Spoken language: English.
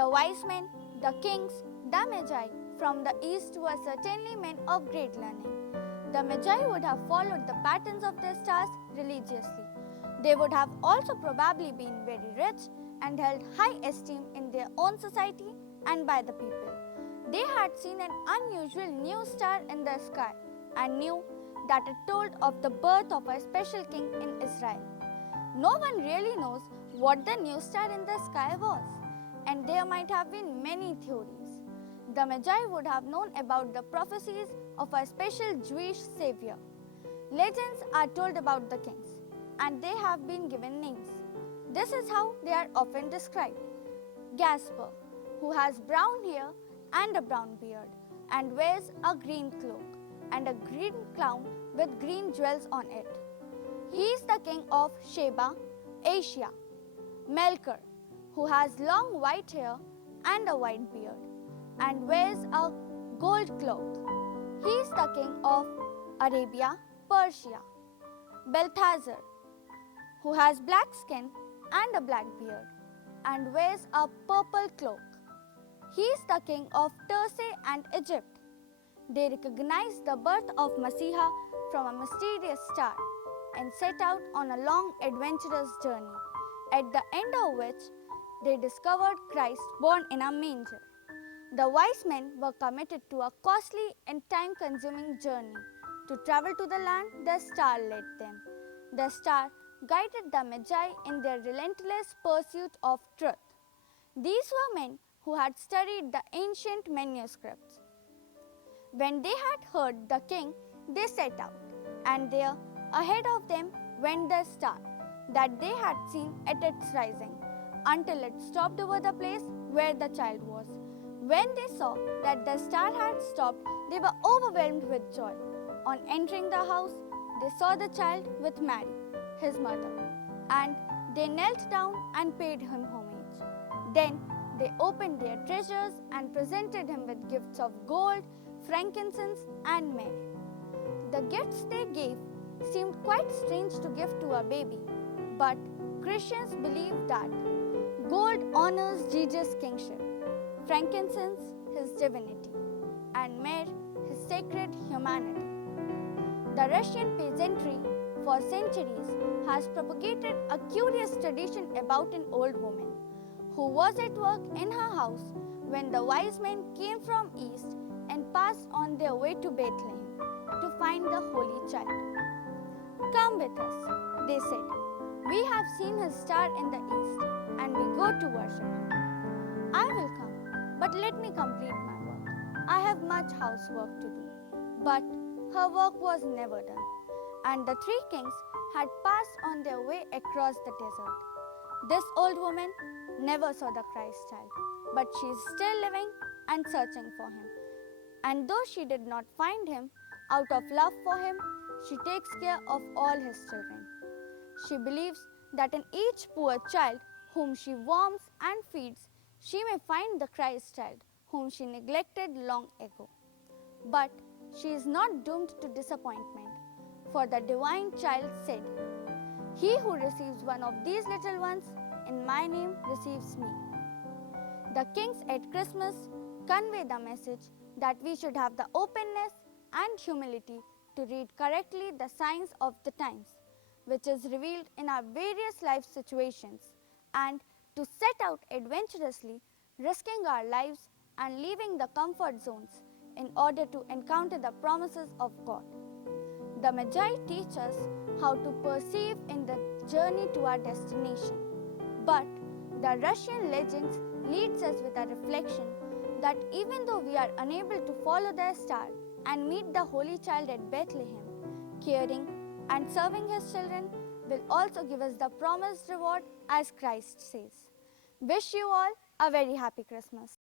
The wise men, the kings, the magi from the east were certainly men of great learning. The magi would have followed the patterns of their stars religiously. They would have also probably been very rich and held high esteem in their own society and by the people. They had seen an unusual new star in the sky and knew that it told of the birth of a special king in Israel. No one really knows what the new star in the sky was, and there might have been many theories. The Magi would have known about the prophecies of a special Jewish savior. Legends are told about the kings, and they have been given names. This is how they are often described. Gaspar, who has brown hair and a brown beard, and wears a green cloak and a green crown with green jewels on it. He is the king of Sheba, Asia. Melchior, who has long white hair and a white beard, and wears a gold cloak. He is the king of Arabia, Persia. Balthazar, who has black skin and a black beard, and wears a purple cloak. He is the king of Tyre and Egypt. They recognized the birth of Messiah from a mysterious star and set out on a long adventurous journey, at the end of which they discovered Christ born in a manger. The wise men were committed to a costly and time-consuming journey. To travel to the land, the star led them. The star guided the Magi in their relentless pursuit of truth. These were men who had studied the ancient manuscripts. When they had heard the king, they set out, and there, ahead of them, went the star that they had seen at its rising, until it stopped over the place where the child was. When they saw that the star had stopped, they were overwhelmed with joy. On entering the house, they saw the child with Mary, his mother, and they knelt down and paid him homage. Then they opened their treasures and presented him with gifts of gold, frankincense, and myrrh. The gifts they gave seemed quite strange to give to a baby, but Christians believe that gold honors Jesus' kingship, frankincense his divinity, and myrrh his sacred humanity. The Russian peasantry for centuries has propagated a curious tradition about an old woman who was at work in her house when the wise men came from east and passed on their way to Bethlehem to find the holy child. "Come with us," they said. "We have seen his star in the east, and we go to worship him." "I will come, but let me complete my work. I have much housework to do." But her work was never done, and the three kings had passed on their way across the desert. This old woman never saw the Christ child, but she is still living and searching for him. And though she did not find him, out of love for him, she takes care of all his children. She believes that in each poor child whom she warms and feeds, she may find the Christ child whom she neglected long ago. But she is not doomed to disappointment, for the divine child said, "He who receives one of these little ones in my name receives me." The kings at Christmas convey the message that we should have the openness and humility to read correctly the signs of the times, which is revealed in our various life situations, and to set out adventurously, risking our lives and leaving the comfort zones in order to encounter the promises of God. The Magi teach us how to perceive in the journey to our destination, but the Russian legends leads us with a reflection that even though we are unable to follow their star and meet the Holy Child at Bethlehem, caring and serving his children will also give us the promised reward, as Christ says. Wish you all a very happy Christmas.